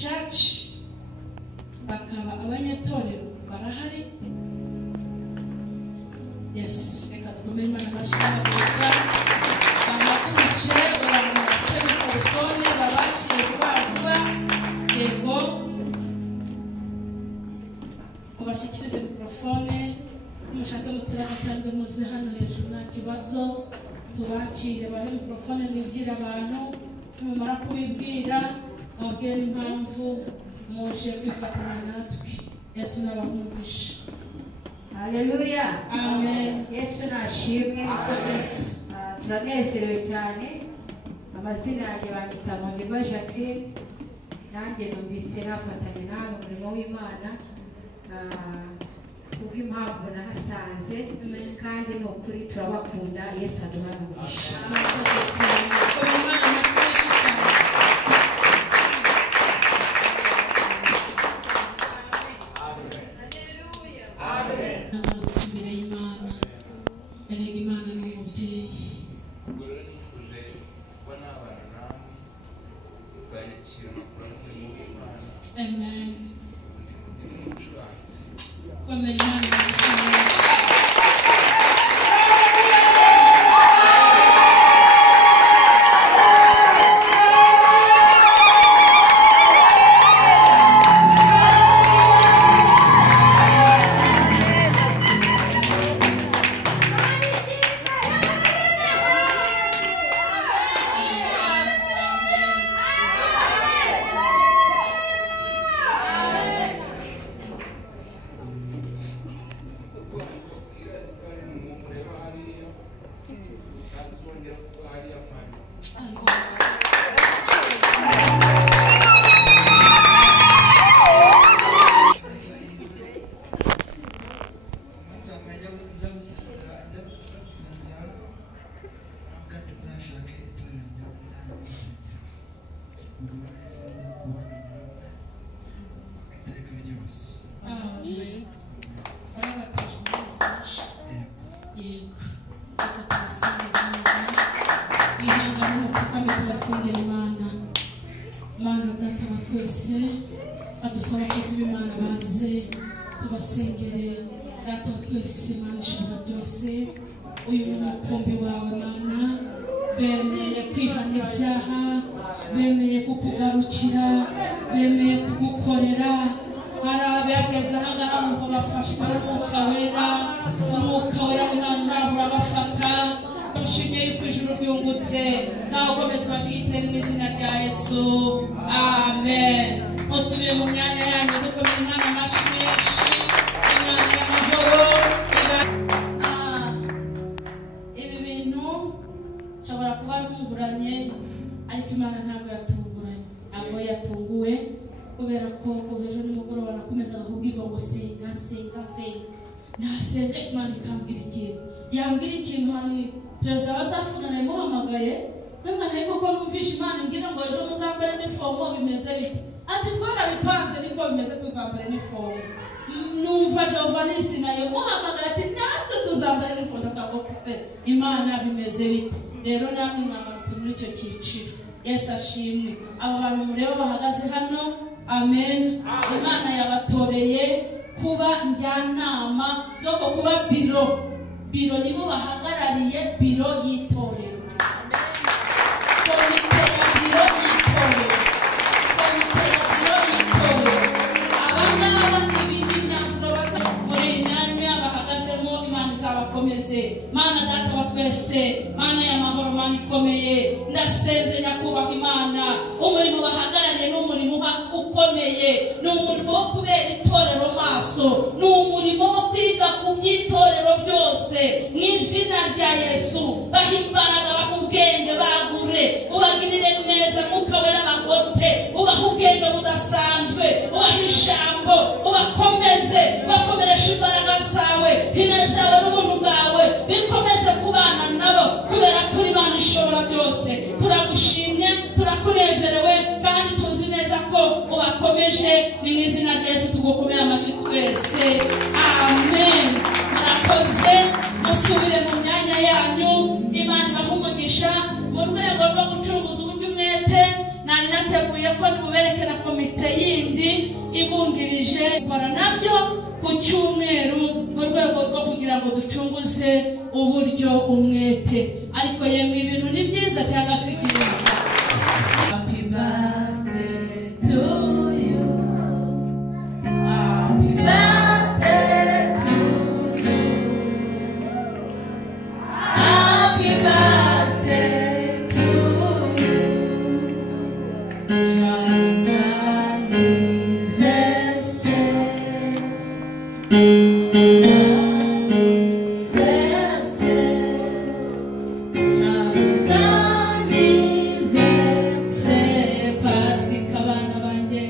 church bakaba abanyatorero barahari. Yes, reka dukomere Imana amashyi gusa banakubice abantu bafite mikrofone babakire vuba yego ubashyikirize mikrofone mushaka mutaragatanga muze hano hejuru nta kibazo tubakire bahe mikrofone mwibwira abantu mumara kubibwira mubwire n'impamvu muje kwifatanya natwe. Yesu n'abamugisha. Haleluya. Amen. Yesu nashimwe. Turanezerewe cyane. Amazina yanjye banyita Amarira Jacqueline. Nanjye numvise nafatanya nawe umurimo w'Imana. Kubw'impamvu nahasanze kandi ni ukuri turabakunda. Yesu aduha umugisha. Amen. Adusaba kozi b'Imana baze tubasengere data twese Imana ishobora byose. Uyu mukumbi wawe Mana bemeye kwihana ibyaha, bemeye kukugarukira, bemeye kugukorera. Hari abageze ahangaha bumva bafashwa n'umwuka wera, umwuka wera Imana urabafata bashimye yuko ijuru ryungutse. Nawe ukomeze ubashyigikire mu izina rya Yesu. Amen. Musubire mu myanya yanyu dukomere Imana amashyi menshi. Imana y'amahoro. Ibi bintu nshobora kuba ntunguranye ariko Imana ntabwo yatunguranye, ntabwo yatunguwe kubera ko kuva ejo nimugoroba nakomezaga kubwirwa ngo senga. Nasenga Imana ikambwira ikintu, yambwira ikintu. Hari perezida wazafungana yamuhamagaye n'umwana ariko ko numvisha Imana imbwira ngo ejo muzambare n'ifomo bimeze bite. Ati twarabipanze niko bimeze, tuzambare n'ifomo. Numva Jovanisi nayo muhamagara ati natwe tuzambare n'ifomo. Ndavuga ko se Imana bimeze bite. Rero namwe mwamanutse muri icyo cyiciro. Yesu ashimwe. Aba bantu mureba bahagaze hano, amen. Imana yabatoreye kuba njyanama no kuba biro nibo bahagarariye biro y'itorero. Komite ya biro y'itorero. Abangaba ibindi myanzuro baza muri imyanya bahagazemo Imana izabakomeze. Mana data wa twese, Mana y'amahoro, Mana ikomeye, ndasenze nyakubahwa Imana, umurimo bahagarariye n'umurimo ukomeye, ni umurimo wo kubera itorero maso, ni umurimo wo kwiga ku by'itorero byose mu izina rya Yesu. Baha imbaraga, baha ubwenge, bagure, ubagirire neza, mwuka wera bagote, ubaha ubwenge budasanzwe, ubaha ijambo, ubakomeze, ubakomeresha imbaraga zawe, ineza yawe n'ubuntu bwawe bikomeze kubana nabo, kubera kuri Imana ishobora byose. Turagushimye, turakunezerewe kandi tuzi neza ko ubakomeje. Ni mu izina rya Yesu tugukomeye amashyi twese. Amen. Murakoze, musubire mu myanya yanyu. Imana ibahe umugisha mu rwego rwo gucunguza uburyo umwete. Nari niteguye ko nibubereke na komite yindi ibungirije gukora nabyo ku cyumweru mu rwego rwo kugira ngo ducunguze uburyo umwete. Ariko yemwe ibintu ni byiza cyangwa si byiza. Happy birthday to you. Happy birthday to you. Happy birthday to you. Pasika bana banjye.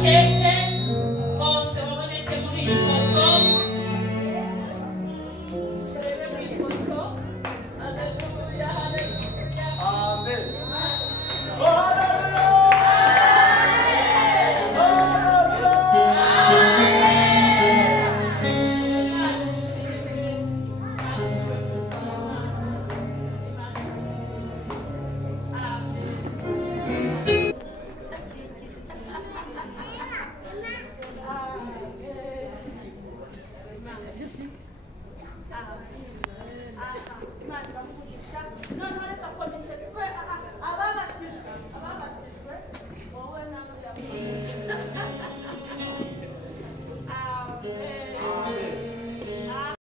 Okay.